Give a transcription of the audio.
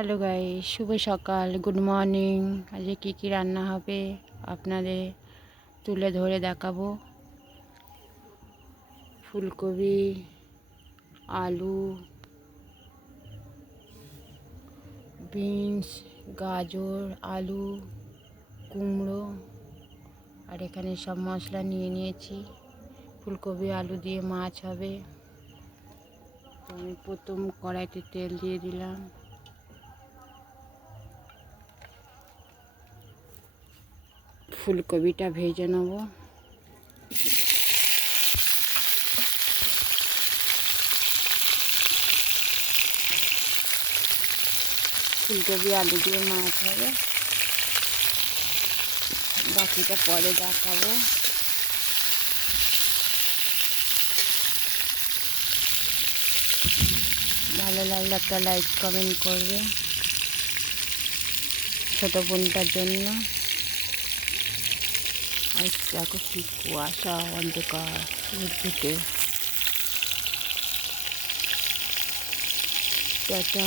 Hello guys, শুভ সকাল, good morning. আজকে কী রান্না হবে আপনাদের তুলে ধরে দেখাবো। ফুলকপি, আলু, বিনস, গাজর, আলু, কুমড়ো আর এখানে সব মশলা নিয়ে নিয়েছি। ফুলকপি আলু দিয়ে মাছ হবে। তো আমি প্রথম কড়াইতে তেল দিয়ে দিলাম। ফুলকপিটা ভেজে নেব। ফুলকপি আলু দিয়ে মাছ হবে, বাকিটা পরে দেখাবো। ভালো লাগলে একটা লাইক কমেন্ট করবে ছোটো বোনটার জন্য। আর দেখো কি কুয়াশা, অন্ধকার ঘুটঘুটে। টাটা।